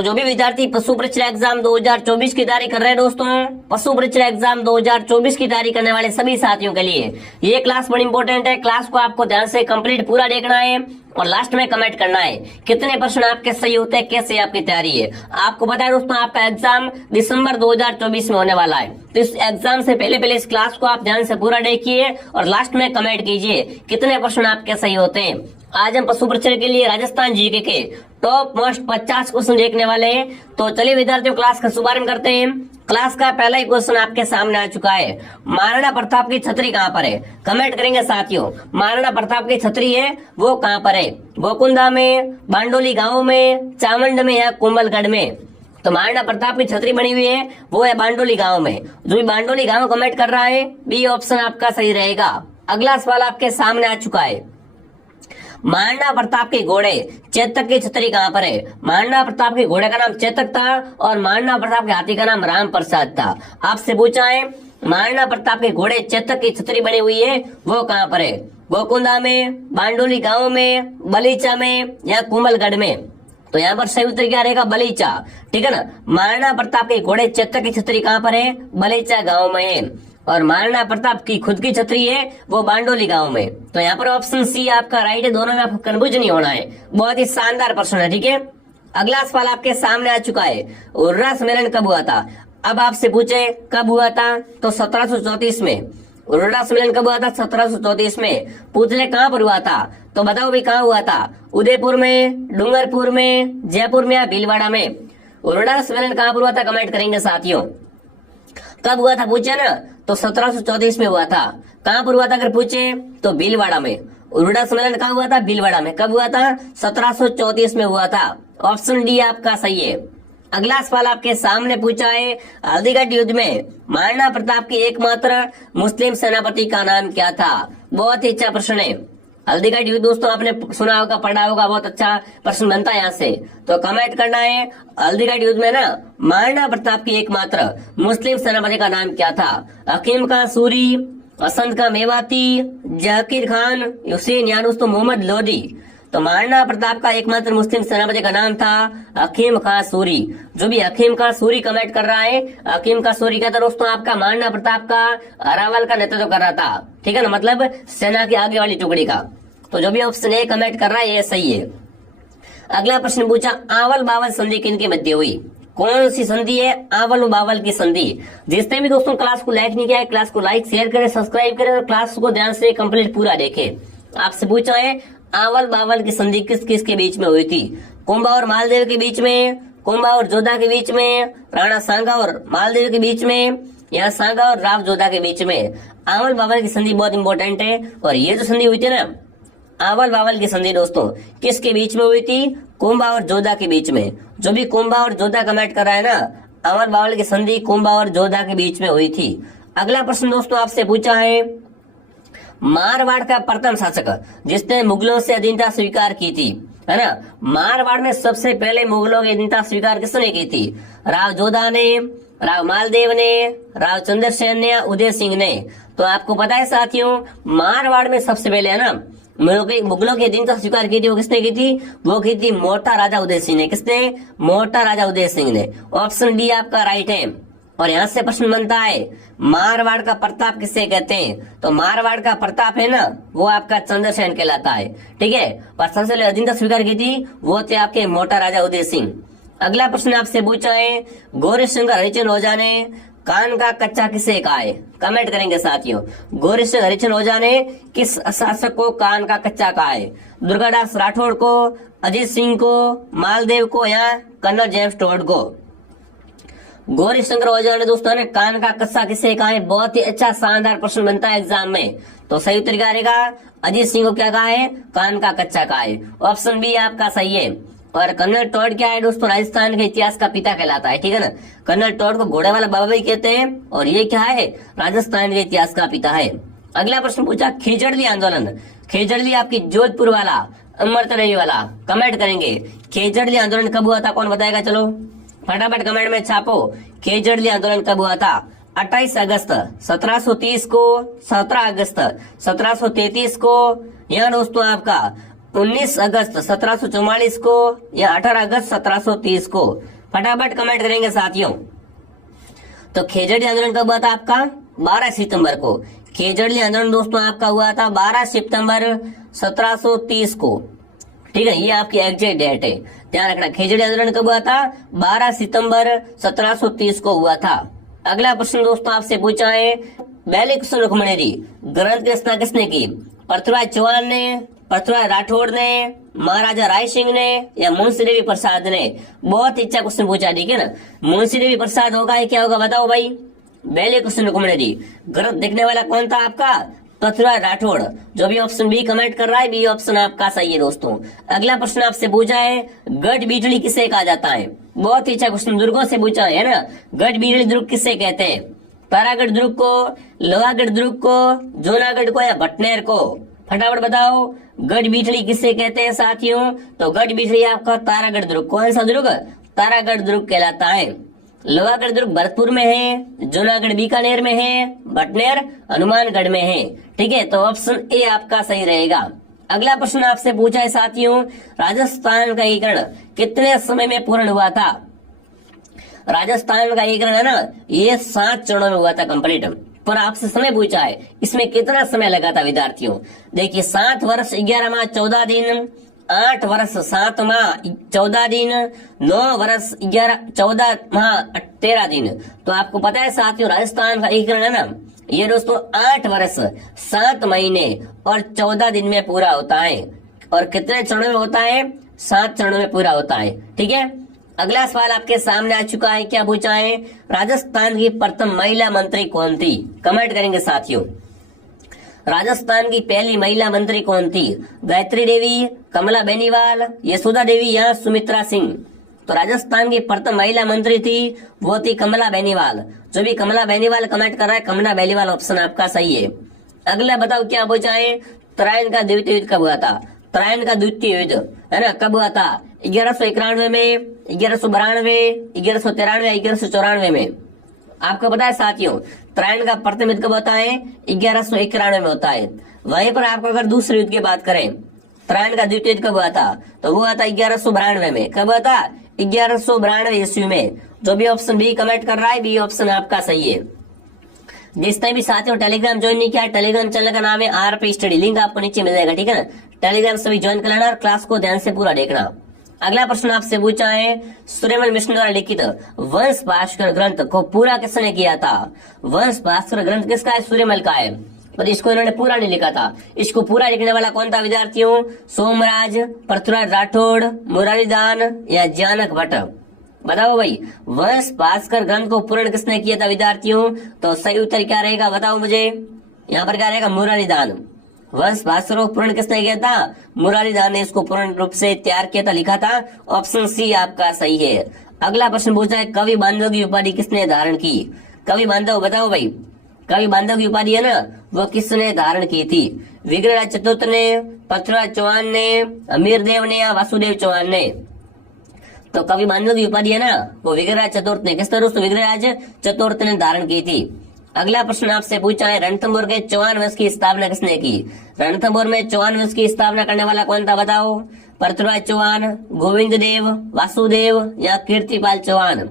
तो जो भी विद्यार्थी पशु परीक्षा एग्जाम 2024 की तैयारी कर रहे हैं दोस्तों, पशु परीक्षा एग्जाम 2024 की तैयारी करने वाले सभी साथियों के लिए ये क्लास बड़ी इंपॉर्टेंट है। क्लास को आपको ध्यान से कंप्लीट पूरा देखना है और लास्ट में कमेंट करना है कितने प्रश्न आपके सही होते हैं, कैसे आपकी तैयारी है। आपको पता है दोस्तों, आपका एग्जाम दिसंबर 2024 में होने वाला है, तो इस एग्जाम से पहले इस क्लास को आप ध्यान से पूरा देखिए और लास्ट में कमेंट कीजिए कितने प्रश्न आपके सही होते हैं। आज हम पशु परीक्षा के लिए राजस्थान जीके के टॉप मोस्ट 50 क्वेश्चन देखने वाले हैं। तो चलिए विद्यार्थियों, क्लास का शुभारंभ करते हैं। क्लास का पहला ही क्वेश्चन आपके सामने आ चुका है। महाराणा प्रताप की छतरी कहाँ पर है? कमेंट करेंगे साथियों, महाराणा प्रताप की छतरी है वो कहाँ पर है? गोकुंदा में, बांडोली गांव में, चावंड में या कुंभलगढ़ में? तो महाराणा प्रताप की छतरी बनी हुई है वो है बांडोली गांव में। जो भी बांडोली गांव कमेंट कर रहा है बी ऑप्शन आपका सही रहेगा। अगला सवाल आपके सामने आ चुका है। महाराणा प्रताप के घोड़े चेतक की छतरी कहाँ पर है? महाराणा प्रताप के घोड़े का नाम चेतक था और महाराणा प्रताप के हाथी का नाम राम प्रसाद था। आपसे पूछा है महाराणा प्रताप के घोड़े चेतक की छतरी बनी हुई है वो कहाँ पर है? गोकुंदा में, बांडोली गांव में, बलीचा में या कुंभलगढ़ में? तो यहाँ पर सही उत्तर क्या रहेगा? बलीचा। ठीक है ना। महाराणा प्रताप के घोड़े चेतक की छतरी कहाँ पर है? बलीचा गाँव में है। और महाराणा प्रताप की खुद की छतरी है वो बांडोली गांव में। तो यहाँ पर ऑप्शन सी आपका राइट है। दोनों में आपको कंफ्यूज नहीं होना है। बहुत ही शानदार प्रश्न है। ठीक है। अगला सवाल आपके सामने आ चुका है। उर्रा सम्मेलन कब हुआ था? अब आपसे पूछे कब हुआ था, तो 1734 में। उर्रा सम्मेलन कब हुआ था? 1734 में। पूछ ले कहाँ पर हुआ था, तो बताओ भाई कहाँ हुआ था? उदयपुर में, डूंगरपुर में, जयपुर में या भीलवाड़ा में? उर्रा सम्मेलन कहाँ पर हुआ था? कमेंट करेंगे साथियों। कब हुआ था पूछे ना, तो 1734 में हुआ था। कहाँ पर हुआ था अगर पूछे तो भीलवाड़ा में। उर्रा सम्मेलन कहाँ हुआ था? भीलवाड़ा में। कब हुआ था? 1734 में हुआ था। ऑप्शन डी आपका सही है। अगला सवाल आपके सामने पूछा है। हल्दीघाटी युद्ध में महाराणा प्रताप की एकमात्र मुस्लिम सेनापति का नाम क्या था? बहुत ही अच्छा प्रश्न है। हल्दीघाटी युद्ध दोस्तों आपने सुना होगा, पढ़ा होगा, बहुत अच्छा प्रश्न बनता है यहाँ से। तो कमेंट करना है हल्दीघाटी युद्ध में ना महाराणा प्रताप की एकमात्र मुस्लिम सेनापति का नाम क्या था? हकीम खां सूरी, हसन खां मेवाती, जहांगीर खान, हुसैन या दोस्तों मोहम्मद लोधी? तो महाराणा प्रताप का एकमात्र मुस्लिम सेनापति का नाम था हकीम खां सूरी। जो भी हकीम खां सूरी कमेंट कर रहा है, हकीम खां सूरी क्या था दोस्तों? आपका महाराणा प्रताप का अरावल का नेतृत्व कर रहा था। ठीक है ना, मतलब सेना की आगे वाली टुकड़ी का। तो जो भी ऑप्शन ए कमेंट कर रहा है ये सही है। अगला प्रश्न पूछा, आवल बावल संधि किनके मध्य हुई? कौन सी संधि है आवल बावल की संधि? जिसने भी दोस्तों क्लास को लाइक नहीं किया है, क्लास को लाइक शेयर करें, सब्सक्राइब करें और क्लास को ध्यान से कंप्लीट पूरा देखें। आपसे पूछा है आवल बावल की संधि किस किस के बीच में हुई थी? कुंभा और मालदेव के बीच में, कुंभा और जोधा के बीच में, राणा सांगा और मालदेव के बीच में या सांगा और राव जोधा के बीच में? आवल बावल की संधि बहुत इंपॉर्टेंट है। और ये जो संधि हुई थी ना आवल बावल की संधि दोस्तों किसके बीच में हुई थी? कुंभा और जोधा के बीच में। जो भी कुंभा और जोधा कमेंट कर रहा है ना, आवल बावल की संधि कुंभा और जोधा के बीच में हुई थी। अगला प्रश्न दोस्तों आपसे पूछा है, मारवाड़ का प्रथम शासक जिसने मुगलों से अधीनता स्वीकार की थी, है ना? मारवाड़ में सबसे पहले मुगलों की अधीनता स्वीकार किसने की थी? राव जोधा ने, राव मालदेव ने, राव चंद्रसेन ने या उदय सिंह ने? तो आपको पता है साथियों, मारवाड़ में सबसे पहले है ना मुगलों की अधीनता स्वीकार की थी, वो किसने की थी? वो की थी मोटा राजा उदय सिंह ने। किसने? मोटा राजा उदय सिंह ने। ऑप्शन डी आपका राइट है। और यहाँ से प्रश्न बनता है मारवाड़ का प्रताप किसे कहते हैं? तो मारवाड़ का प्रताप है ना वो आपका चंद्रसेन कहलाता है। ठीक है। और सबसे पहले अधीनता स्वीकार की थी वो थे आपके मोटा राजा उदय सिंह। अगला प्रश्न आपसे पूछा है, गौरीशंकर हरिचंद ओझा ने कान का कच्चा किसे कहा है? कमेंट करेंगे साथियों। गौरीशंकर हरिचंद ओझा ने किस शासक को कान का कच्चा कहा है? दुर्गादास राठौड़ को, अजीत सिंह को, मालदेव को या कर्नल जेम्स टोड को? गौरीशंकर ओझा ने दोस्तों ने कान का कच्चा किसे कहा है? बहुत ही अच्छा शानदार प्रश्न बनता है एग्जाम में। तो सही उत्तर क्या रहेगा? अजीत सिंह को क्या कहा है? कान का कच्चा कहा है। ऑप्शन बी आपका सही है। और कर्नल टॉड क्या है दोस्तों? राजस्थान के इतिहास का पिता कहलाता है। ठीक है ना। कर्नल टॉड को घोड़े वाला बाबा भी कहते हैं और ये क्या है? राजस्थान के इतिहास का पिता है। अगला प्रश्न पूछा, खेजड़ली आंदोलन, खेजड़ली आपकी जोधपुर वाला, अमृतसर वाला? कमेंट करेंगे खेजड़ली आंदोलन कब हुआ था? कौन बताएगा? चलो फटाफट कमेंट में छापो। खेजड़ली आंदोलन कब हुआ था? 28 अगस्त 1730 को, 17 अगस्त 1733 को या दोस्तों आपका 19 अगस्त 1744 को या 18 अगस्त 1730 को? फटाफट कमेंट करेंगे साथियों। तो खेजड़ी आंदोलन कब हुआ था आपका? 12 सितंबर को। खेजड़ी आंदोलन दोस्तों आपका हुआ था 12 सितंबर 1730 को। ठीक है, ये आपकी एग्जैक्ट डेट है, ध्यान रखना। खेजड़ी आंदोलन कब हुआ था? 12 सितंबर 1730 को हुआ था। अगला प्रश्न दोस्तों आपसे पूछा है, बैली कृष्ण रुक्मणी ग्रंथ की रचना किसने की? पृथ्वीराज चौहान ने, पृथ्वीराज राठौड़ ने, महाराजा राय सिंह ने या मुंशी देवी प्रसाद ने? बहुत अच्छा क्वेश्चन पूछा, ठीक है ना। मुंशी देवी प्रसाद होगा या क्या होगा बताओ भाई? बैली कृष्ण रुक्मणी ग्रंथ देखने वाला कौन था आपका? पृथ्वीराज राठौड़। जो भी ऑप्शन बी कमेंट कर रहा है, बी ऑप्शन आपका सही है दोस्तों। अगला प्रश्न आपसे पूछा है, गढ़ बिजली किसे कहा जाता है? बहुत ही अच्छा क्वेश्चन दुर्गों से पूछा है ना। गढ़ बिजली दुर्ग किसे कहते हैं? तारागढ़ दुर्ग को, लोहागढ़ दुर्ग को, जूनागढ़ को या भटनेर को? फटाफट बताओ, गढ़ बिजली किसे कहते हैं साथियों? तो गढ़ बिजली आपका तारागढ़ दुर्ग। कौन सा दुर्ग? तारागढ़ दुर्ग कहलाता है। लोहागढ़ दुर्ग भरतपुर में है, जूनागढ़ बीकानेर में है, भटनेर हनुमानगढ़ में है। ठीक है, तो ऑप्शन ए आपका सही रहेगा। अगला प्रश्न आपसे पूछा है साथियों, राजस्थान का एकीकरण कितने समय में पूर्ण हुआ था? राजस्थान का एकीकरण है ना, ये 7 चरणों में हुआ था कंप्लीट। पर आपसे समय पूछा है, इसमें कितना समय लगा था विद्यार्थियों? देखिए, 7 वर्ष 11 माह 14 दिन, 8 वर्ष 7 माह 14 दिन, 9 वर्ष 14 माह 13 दिन। तो आपको पता है साथियों, राजस्थान का एकीकरण है ना, ये दोस्तों 8 वर्ष 7 महीने और 14 दिन में पूरा होता है। और कितने चरणों में होता है? 7 चरणों में पूरा होता है। ठीक है, अगला सवाल आपके सामने आ चुका है। क्या पूछा है? राजस्थान की प्रथम महिला मंत्री कौन थी? कमेंट करेंगे साथियों। राजस्थान की पहली महिला मंत्री कौन थी? गायत्री देवी, कमला बेनीवाल, यशोदा देवी या सुमित्रा सिंह? तो राजस्थान की प्रथम महिला मंत्री थी, वो थी कमला बेनीवाल। जो भी कमला बेनीवाल कमेंट कर रहा है, कमला बेनीवाल ऑप्शन आपका सही है। अगला बताओ क्या पूछा है? तराइन का द्वितीय युद्ध कब हुआ था? तराइन का द्वितीय युद्ध है ना, कब हुआ था? 1191 में, 1192, 1193, 1194 में। आपको पता है साथियों, तराइन का प्रथम युद्ध कब होता है? 1191 में होता है। वहीं पर आपको अगर दूसरे युद्ध की बात करें, तराइन का द्वितीय युद्ध कब हुआ था? तो वो हुआ था 1192 में। कब हुआ था? 1192 ईस्वी में। जो भी ऑप्शन बी कमेंट कर रहा है, बी ऑप्शन आपका सही है। जिसने भी साथियों टेलीग्राम ज्वाइन नहीं किया, टेलीग्राम चैनल का नाम है आरपी स्टडी, लिंक आपको नीचे मिल जाएगा। ठीक है ना, टेलीग्राम सभी ज्वाइन कर लेना और क्लास को ध्यान से पूरा देखना। अगला प्रश्न आपसे पूछा है, सूर्यमल मिश्र द्वारा लिखित वंश भास्कर ग्रंथ को पूरा किसने किया था? वंश भास्कर ग्रंथ किसका है? सूर्यमल का है। पर इसको इन्होंने पूरा नहीं लिखा था। इसको पूरा लिखने वाला कौन था विद्यार्थियों? सोमराज, पृथ्वीराज राठौड़, मुरारीदान या जानक भट्ट? बताओ भाई, वंश भास्कर ग्रंथ को पूर्ण किसने किया था विद्यार्थियों? तो सही उत्तर क्या रहेगा बताओ मुझे। यहाँ पर क्या रहेगा? मुरारीदान। वंश भास्कर को पूर्ण किसने किया था? मुरारीदान ने इसको पूर्ण रूप से तैयार किया था, लिखा था। ऑप्शन सी आपका सही है। अगला प्रश्न पूछा है, कवि बांधव की उपाधि किसने धारण की? कवि बांधव बताओ भाई, कवि बांधव की उपाधि है ना, वो किसने धारण की थी? विग्रहराज चतुर्थ ने, पृथ्वीराज चौहान ने, अमीर देव ने या वासुदेव चौहान ने? तो कवि बांधव की उपाधि है ना, वो विग्रहराज चतुर्थ ने। किस तरह दोस्तों? विग्रहराज चतुर्थ ने धारण की थी। अगला प्रश्न आपसे पूछा है, रणथंभौर के चौहान वंश की स्थापना किसने की? रणथंभौर में चौहान वंश की स्थापना करने वाला कौन था बताओ? पृथ्वीराज चौहान, गोविंद देव, वासुदेव या कीर्तिपाल चौहान?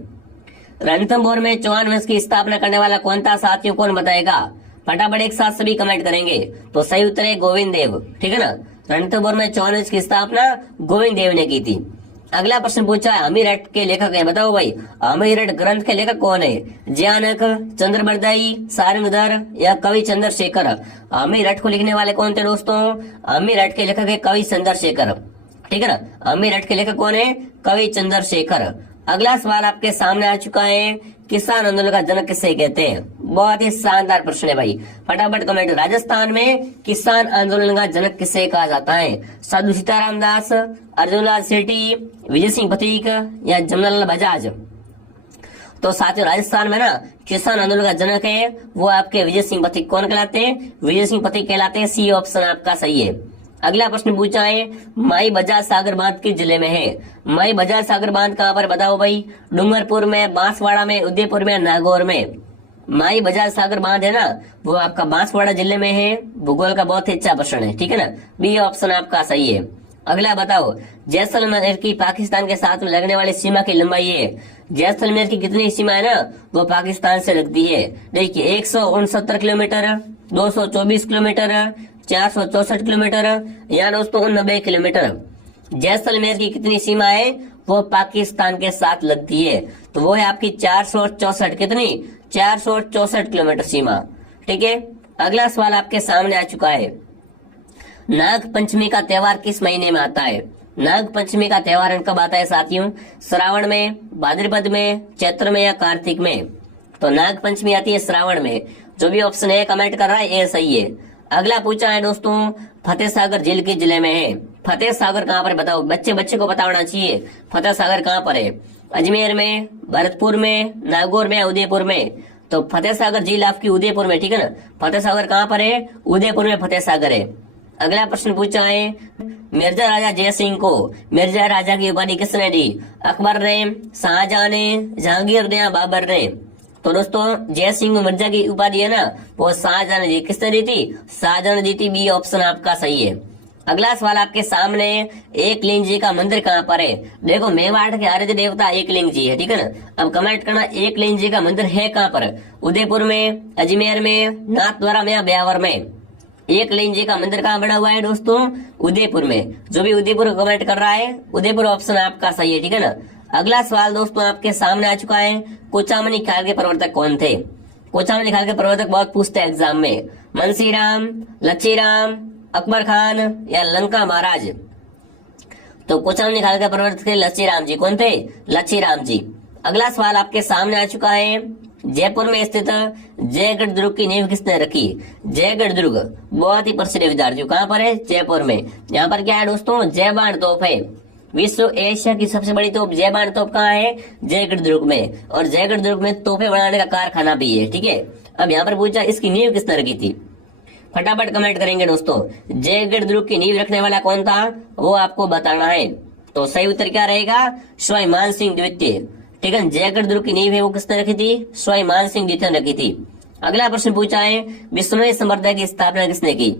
रणथंभौर में चौहान वंश की स्थापना करने वाला कौन था साथियों, कौन बताएगा? फटाफट एक साथ सभी कमेंट करेंगे। तो सही उत्तर है गोविंद देव। ठीक है ना, रणथंभौर में चौहान वंश की स्थापना गोविंद देव ने की थी। अगला प्रश्न पूछा है, अमीरठ के लेखक है, बताओ भाई अमीरठ ग्रंथ के लेखक कौन है? ज्ञानक, चंद्रबरदाई, सारंगधर या कवि चंद्रशेखर? अमीरठ को लिखने वाले कौन थे दोस्तों? अमीरठ के लेखक है कवि चंद्रशेखर। ठीक है ना, अमीरठ के लेखक कौन है? कवि चंद्रशेखर। अगला सवाल आपके सामने आ चुका है, किसान आंदोलन का जनक किसे कहते हैं? बहुत ही शानदार प्रश्न है भाई, फटाफट कमेंट। राजस्थान में किसान आंदोलन का जनक किसे कहा जाता है? साधु सीताराम दास, अर्जुनलाल सेठी, विजय सिंह पथिक या जमनालाल बजाज? तो साथियों, राजस्थान में ना किसान आंदोलन का जनक है वो आपके विजय सिंह पथिक। कौन कहलाते हैं? विजय सिंह पथिक कहलाते हैं। सी ऑप्शन आपका सही है। अगला प्रश्न पूछा है, माई बजाज सागर बांध किस जिले में है? माई बजाज सागर बांध कहाँ पर बताओ भाई? डूंगरपुर में, बांसवाड़ा में, उदयपुर में, नागौर में? माई बजाज सागर बांध है ना, वो आपका बांसवाड़ा जिले में है। भूगोल का बहुत ही अच्छा प्रश्न है। ठीक है ना, बी ऑप्शन आपका सही है। अगला बताओ, जैसलमेर की पाकिस्तान के साथ में लगने वाली सीमा की लंबाई है। जैसलमेर की कितनी सीमा है ना, वो पाकिस्तान से लगती है। देखिए 169 किलोमीटर, 224 किलोमीटर, 464 किलोमीटर या दोस्तों 90 किलोमीटर। जैसलमेर की कितनी सीमा है, वो पाकिस्तान के साथ लगती है, तो वो है आपकी 464, कितनी 464 किलोमीटर सीमा। ठीक है, अगला सवाल आपके सामने आ चुका है। नाग पंचमी का त्योहार किस महीने में आता है? नाग पंचमी का त्योहार कब आता है साथियों? श्रावण में, भाद्रपद में, चैत्र में या कार्तिक में? तो नाग पंचमी आती है श्रावण में। जो भी ऑप्शन है कमेंट कर रहा है ये सही है। अगला पूछा है दोस्तों, फतेह सागर झील किस जिले में है? फतेह सागर कहाँ पर, बताओ, बच्चे को पता होना चाहिए फतेह सागर कहाँ पर है। अजमेर में, भरतपुर में, नागौर में, उदयपुर में? तो फतेह सागर झील आपकी उदयपुर में, ठीक है ना। फतेह सागर कहाँ पर है? उदयपुर में फतेह सागर है। अगला प्रश्न पूछा है, मिर्जा राजा जय सिंह को मिर्जा राजा की उपाधि किसने दी? अकबर ने, शाहजहां ने, जहांगीर ने या बाबर ने? तो दोस्तों जय सिंह को मिर्जा की उपाधि है ना, वो शाहजहां ने दी। किसने दी थी? शाहजहां ने दी थी। बी ऑप्शन आपका सही है। अगला सवाल आपके सामने, एकलिंग जी का मंदिर कहाँ पर है? देखो मेवाड़ के आराध्य देवता एकलिंग जी है, ठीक है ना। अब कमेंट करना एकलिंग जी का मंदिर है कहाँ पर? उदयपुर में, अजमेर में, नाथद्वारा में या ब्यावर में? एकलिंग जी का मंदिर कहाँ बना हुआ है दोस्तों? उदयपुर में। जो भी उदयपुर कमेंट कर रहा है, उदयपुर ऑप्शन आपका सही है, ठीक है ना। अगला सवाल दोस्तों आपके सामने आ चुका है, कुचामनी ख्याल के प्रवर्तक कौन थे? कुचामनी ख्याल के प्रवर्तक बहुत पूछते हैं एग्जाम में। मुंशीराम, लच्छीराम, अकबर खान या लंका महाराज? तो कुचामनी ख्याल के प्रवर्तक थे लच्छीराम जी। कौन थे? लच्छीराम जी। अगला सवाल आपके सामने आ चुका है, जयपुर में स्थित जयगढ़ दुर्ग की नींव किसने रखी? जयगढ़ दुर्ग बहुत ही प्रसिद्ध विद्यार्थियों, कहाँ पर है? जयपुर में। यहाँ पर क्या है दोस्तों? जयबाण तोप है। विश्व एशिया की सबसे बड़ी तोप जयबाण तोप कहाँ है? जयगढ़ दुर्ग में। और जयगढ़ दुर्ग में तोपें बनाने का कारखाना भी है, ठीक है। अब यहाँ पर पूछा इसकी नींव किसने रखी थी? फटाफट कमेंट करेंगे दोस्तों। जयगढ़ दुर्ग की नींव रखने वाला कौन था, वो आपको बताना है। तो सही उत्तर क्या रहेगा? स्वाई मान सिंह द्वितीय, ठीक है। जयगढ़ दुर्ग की नींव है वो किसने रखी थी? स्वाई मान सिंह द्वितीय ने रखी थी। अगला प्रश्न पूछा है, बिश्नोई संप्रदाय की स्थापना किसने की?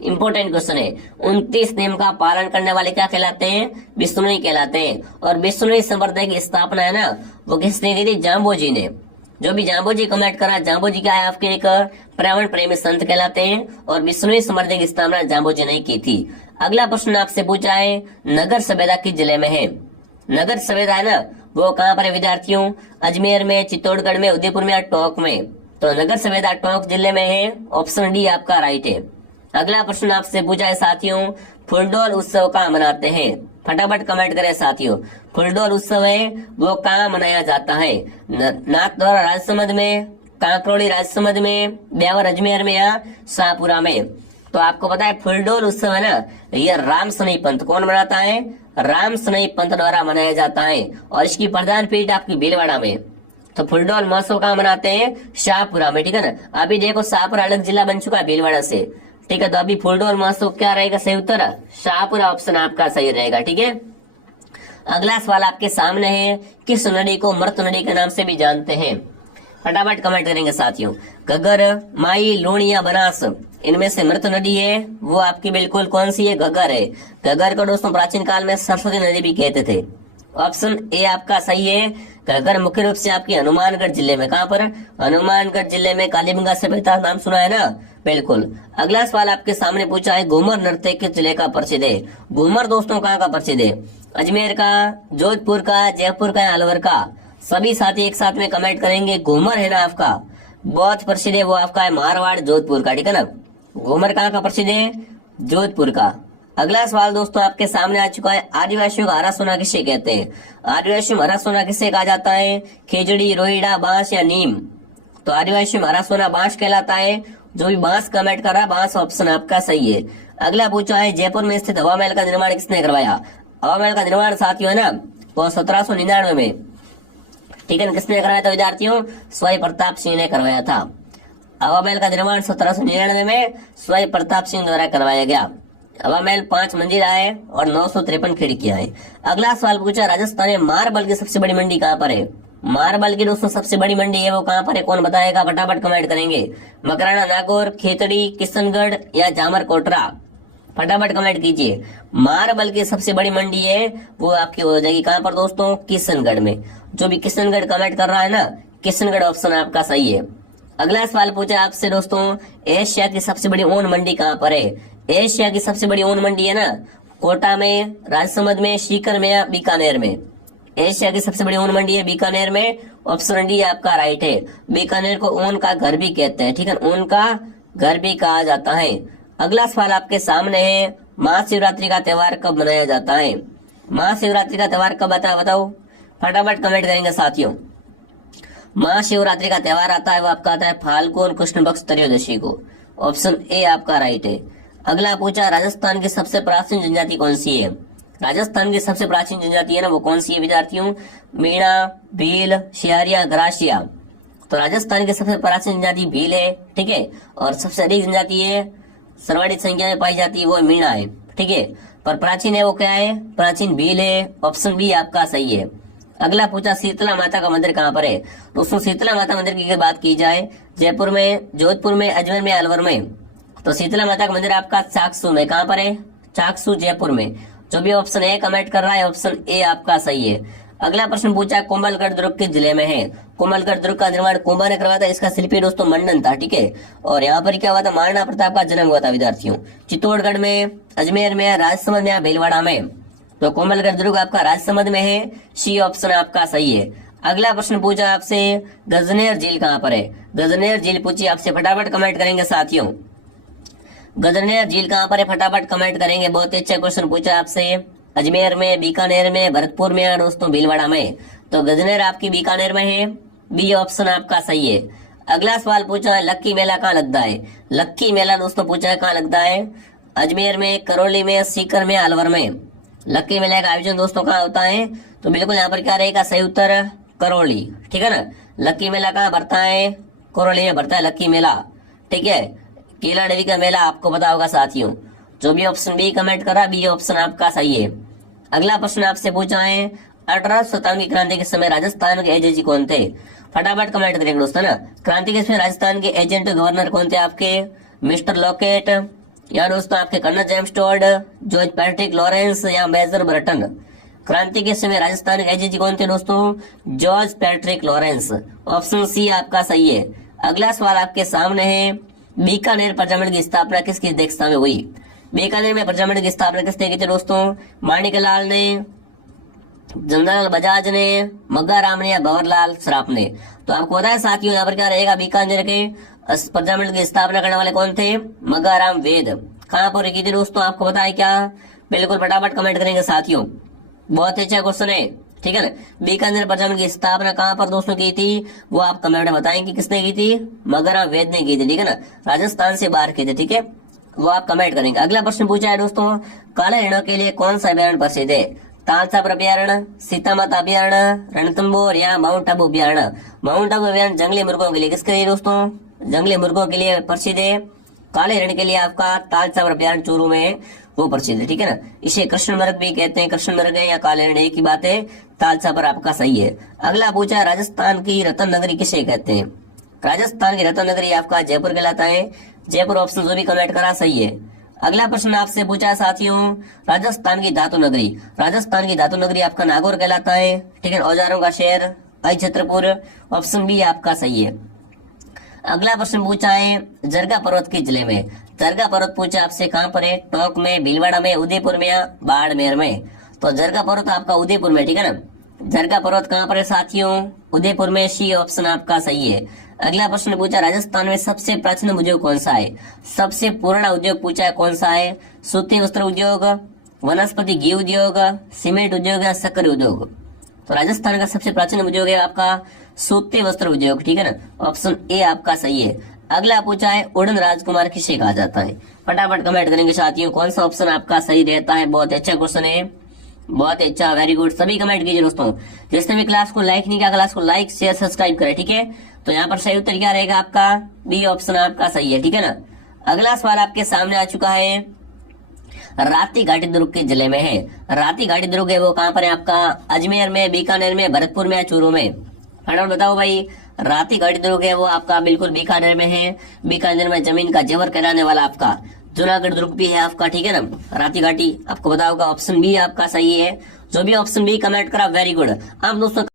इंपोर्टेंट क्वेश्चन है। 29 नियम का पालन करने वाले क्या कहलाते हैं? बिश्नोई कहलाते हैं। और बिश्नोई संप्रदाय की स्थापना है ना, वो किसने की थी? जाम्बोजी ने। जो भी जाम्बोजी कमेंट करा, जाम्बोजी क्या है आपके एक पर्यावरण प्रेमी संत कहलाते हैं। और बिश्नोई संप्रदाय की स्थापना जाम्बोजी ने की थी। अगला प्रश्न आपसे पूछा है, नगर सभेदा किस जिले में है? नगर सभेदा है ना, वो कहाँ पर है विद्यार्थियों? अजमेर में, चित्तौड़गढ़ में, उदयपुर में या टोंक में? तो नगर सभेदा टोंक जिले में है। ऑप्शन डी आपका राइट है। अगला प्रश्न आपसे पूछा है साथियों, फुलडोल उत्सव कहाँ मनाते हैं? फटाफट कमेंट करें साथियों। फुलडोल उत्सव है वो कहाँ मनाया जाता है? नाथद्वारा राजसमंद में, कांकरोली राजसमंद में, ब्यावर अजमेर में या शाहपुरा में? तो आपको पता है फुलडोल उत्सव है ना, ये राम सनई पंथ कौन मनाता है? राम सनई पंथ द्वारा मनाया जाता है। और इसकी प्रधान पीठ आपकी भीलवाड़ा में। तो फुलडोल महोत्सव कहाँ मनाते हैं? शाहपुरा में, ठीक है ना। अभी देखो शाहपुरा अलग जिला बन चुका है भीलवाड़ा से, ठीक है। तो अभी फुलडोल महोत्सव क्या रहेगा सही उत्तर? शाहपुरा ऑप्शन आपका सही रहेगा, ठीक है। अगला सवाल आपके सामने है, किस नदी को मृत नदी के नाम से भी जानते हैं? फटाफट कमेंट करेंगे साथियों। घग्गर, माई, लूणी या बनास, इनमें से मृत नदी है वो आपकी बिल्कुल कौन सी है? घग्गर है। घग्गर को दोस्तों प्राचीन काल में सरस्वती नदी भी कहते थे। ऑप्शन ए आपका सही है। घग्गर मुख्य रूप से आपकी हनुमानगढ़ जिले में, कहाँ पर? हनुमानगढ़ जिले में। कालीबंगा सभ्यता नाम सुना है ना? बिल्कुल। अगला सवाल आपके सामने पूछा है, घूमर नृत्य किस जिले का प्रसिद्ध है? घूमर दोस्तों कहाँ का प्रसिद्ध है? अजमेर का, जोधपुर का, जयपुर का, अलवर का? सभी साथी एक साथ में कमेंट करेंगे। घूमर है ना आपका बहुत प्रसिद्ध है, वो आपका है मारवाड़, जोधपुर का, ठीक है ना। घूमर कहाँ का प्रसिद्ध है? जोधपुर का। अगला सवाल दोस्तों आपके सामने आ चुका है, आदिवासियों का हरा सोना किसे कहते हैं? आदिवासियों में हरा सोना किसे कहा जाता है? खेजड़ी, रोहिड़ा, बांस या नीम? तो आदिवासियों में हरा सोना बांस कहलाता है। जो भी बांस कमेंट कर रहा है, बांस ऑप्शन आपका सही है। अगला पूछा है, जयपुर में स्थित हवा महल का निर्माण किसने करवाया? हवा महल का निर्माण साथियों है ना, वो 1799 में, ठीक है। किसने करवाया था विद्यार्थियों? स्वाई प्रताप सिंह ने करवाया था। हवा महल का निर्माण 1799 में स्वाई प्रताप सिंह द्वारा करवाया गया। हवा महल 5 मंजिला है और 953 खिड़कियां हैं। अगला सवाल पूछा, राजस्थान में मार्बल की सबसे बड़ी मंडी कहाँ पर है? मार्बल की दोस्तों सबसे बड़ी मंडी है वो कहाँ पर है? कौन बताएगा? फटाफट कमेंट करेंगे। मकराना, नागौर, खेतड़ी, किशनगढ़ या जामर कोटरा? फटाफट कमेंट कीजिए। मार्बल की सबसे बड़ी मंडी है वो आपकी हो जाएगी कहां पर दोस्तों, किशनगढ़ में। जो भी किशनगढ़ कमेंट कर रहा है ना, किशनगढ़ ऑप्शन आपका सही है। अगला सवाल पूछा आपसे दोस्तों, एशिया की सबसे बड़ी ऊन मंडी कहां पर है? एशिया की सबसे बड़ी ऊन मंडी है ना, कोटा में, राजसमंद में, सीकर में या बीकानेर में? एशिया की सबसे बड़ी ऊन मंडी है बीकानेर में। ऑप्शन डी आपका राइट है। बीकानेर को ऊन का घर भी कहते हैं, ठीक है, ऊन का घर भी कहा जाता है। अगला सवाल आपके सामने है, महाशिवरात्रि का त्योहार कब मनाया जाता है? महाशिवरात्रि का त्योहार कब आता है बताओ, फटाफट कमेंट करेंगे साथियों। महाशिवरात्रि का त्योहार आता है वो आपका आता है फाल्गुन कृष्ण पक्ष त्रयोदशी को। ऑप्शन ए आपका राइट है। अगला पूछा, राजस्थान की सबसे प्राचीन जनजाति कौन सी है? राजस्थान की सबसे प्राचीन जनजाति है ना वो कौन सी है विद्यार्थियों? मीणा, भील, शियारिया, ग्रासिया। तो राजस्थान की सबसे प्राचीन जनजाति भील है, ठीक है, और सबसे अधिक जनजाति है सर्वाधिक संख्या में पाई जाती है वो मीणा है, ठीक है, पर प्राचीन है वो क्या है? प्राचीन भील है। ऑप्शन बी आपका सही है। अगला पूछा, शीतला माता का मंदिर कहाँ पर है? दोस्तों शीतला माता मंदिर की बात की जाए जयपुर में, जोधपुर में, अजमेर में, अलवर में, तो शीतला माता का मंदिर आपका चाकसू में। कहाँ पर है? चाकसू जयपुर में। जो भी ऑप्शन ए कमेंट कर रहा है ऑप्शन ए आपका सही है। अगला प्रश्न पूछा, कोमलगढ़ दुर्ग किस जिले में है? कोमलगढ़ दुर्ग का निर्माण कुंभा ने करवाया था, इसका शिल्पी दोस्तों मंडन था, ठीक है, और यहाँ पर क्या हुआ था, महाराणा प्रताप का जन्म हुआ था विद्यार्थियों। चित्तौड़गढ़ में, अजमेर में, राजसमंद में, भीलवाड़ा में, तो कोमलगढ़ दुर्ग आपका राजसमंद में है। सी ऑप्शन आपका सही है। अगला प्रश्न पूछा आपसे, गजनेर झील कहाँ पर है? गजनेर झील पूछी आपसे, फटाफट कमेंट करेंगे साथियों। गजनेर झील कहाँ पर है, फटाफट कमेंट करेंगे। बहुत अच्छा क्वेश्चन पूछा आपसे। अजमेर में, बीकानेर में, भरतपुर में, दोस्तों भीलवाड़ा में, तो गजनेर आपकी बीकानेर में है। बी ऑप्शन आपका सही है। अगला सवाल पूछा है, लक्की मेला कहाँ लगता है? लक्की मेला दोस्तों पूछा है कहाँ लगता है? अजमेर में, करौली में, सीकर में, अलवर में। लक्की मेला का आयोजन दोस्तों कहाँ होता है? तो बिल्कुल यहाँ पर क्या रहेगा सही उत्तर, करौली, ठीक है ना। लक्की मेला कहाँ भरता है? करौली में भरता है लक्की मेला, ठीक है। केला देवी का मेला आपको पता होगा साथियों। जो भी ऑप्शन बी कमेंट करा, बी ऑप्शन आपका सही है। अगला प्रश्न आपसे पूछा है, 18 की क्रांति के समय राजस्थान के एजेंट कौन थे? फटाफट कमेंट करेंगे दोस्तों ना। क्रांति के समय राजस्थान के एजेंट गवर्नर कौन थे आपके? मिस्टर लॉकेट, या दोस्तों आपके colonel James Tod, George Patrick Lawrence, या मेजर बर्टन। क्रांति के समय राजस्थान के एजेंट कौन थे दोस्तों? George Patrick Lawrence. Option C आपका सही है। अगला सवाल आपके सामने है, बीकानेर प्रजामंडल की स्थापना किसकी अध्यक्षता में हुई? बीकानेर में प्रजामंडल की स्थापना किसने की थी दोस्तों? माणिकलाल ने, जंदालाल बजाज ने, मग्गाराम ने, या भंवरलाल सराफ ने। तो आपको पता है साथियों यहाँ पर क्या रहेगा, बीकानेर के प्रजामंडल की स्थापना करने वाले कौन थे? मग्गाराम वेद। कहाँ पर की थी दोस्तों आपको पता है क्या? बिल्कुल फटाफट कमेंट करेंगे साथियों। बहुत अच्छा क्वेश्चन है, ठीक है ना। बीकानेर प्रजामंडल की स्थापना कहाँ पर दोस्तों की थी वो आप कमेंट में बताएंगे किसने की थी? मग्गाराम वेद ने की थी, ठीक है ना, राजस्थान से बाहर की थी, ठीक है, वो आप कमेंट करेंगे। अगला प्रश्न पूछा है दोस्तों, काले हिरणों के लिए कौन सा अभ्यारण्य प्रसिद्ध है? तालसापर अभ्यारण्य, सीतामाता अभ्यारण्य, रणथंभौर, या माउंट आबू अभ्यारण्य। माउंट आबू अभ्यारण्य जंगली मुर्गों के लिए किसके लिए दोस्तों? जंगली मुर्गों के लिए प्रसिद्ध है। काले हिरण के लिए आपका तालसापर अभ्यारण्य चूरू में है, वो प्रसिद्ध है, ठीक है ना। इसे कृष्ण मृग भी कहते हैं, कृष्ण मृग है या काले हिरण एक ही बात है, तालसापर आपका सही है। अगला पूछा है, राजस्थान की रतन नगरी किसे कहते हैं? राजस्थान की रतन नगरी आपका जयपुर कहलाता है। जयपुर ऑप्शन जो भी कमेंट करा सही है। अगला प्रश्न आपसे पूछा है साथियों, राजस्थान की धातु नगरी। राजस्थान की धातु नगरी आपका नागौर कहलाता है, ठीक है, औजारों का शहर, आई छत्रपुर। ऑप्शन बी आपका सही है। अगला प्रश्न पूछा है, जरगा पर्वत किस जिले में? जरगा पर्वत पूछा आपसे कहाँ पर है? टोंक में, भीलवाड़ा में, उदयपुर में, या बाड़मेर में। तो जरगा पर्वत आपका उदयपुर में, ठीक है ना। जरगा पर्वत कहाँ पर है साथियों? उदयपुर में। सी ऑप्शन आपका सही है। अगला प्रश्न पूछा, राजस्थान में सबसे प्राचीन उद्योग कौन सा है? सबसे पुराना उद्योग पूछा है कौन सा है? सूती वस्त्र उद्योग, वनस्पति घी उद्योग, सीमेंट उद्योग, या शक्कर उद्योग। तो राजस्थान का सबसे प्राचीन उद्योग है आपका सूती वस्त्र उद्योग, ठीक है ना। ऑप्शन ए आपका सही है। अगला पूछा है, उड़न राजकुमार किसे कहा जाता है? फटाफट कमेंट करेंगे साथियों, कौन सा ऑप्शन आपका सही रहता है। बहुत अच्छा क्वेश्चन है, बहुत अच्छा, वेरी गुड। सभी कमेंट कीजिए दोस्तों। जिसने भी क्लास को लाइक नहीं किया, क्लास को लाइक शेयर सब्सक्राइब करें, ठीक है। तो यहाँ पर सही उत्तर क्या रहेगा आपका? बी ऑप्शन आपका सही है, ठीक है ना। अगला सवाल आपके सामने आ चुका है, राती घाटी दुर्ग के जिले में है। राती घाटी दुर्ग है वो कहाँ पर है आपका? अजमेर में, बीकानेर में, भरतपुर में, या चूरू में। फटाफट बताओ भाई। राती घाटी दुर्ग है वो आपका बिल्कुल बीकानेर में है। बीकानेर में जमीन का जेवर कहलाने वाला आपका जूनागढ़ दुर्ग भी है आपका, ठीक है ना। राती घाटी आपको पता होगा, ऑप्शन बी आपका सही है। जो भी ऑप्शन बी कमेंट करा वेरी गुड। आप दोस्तों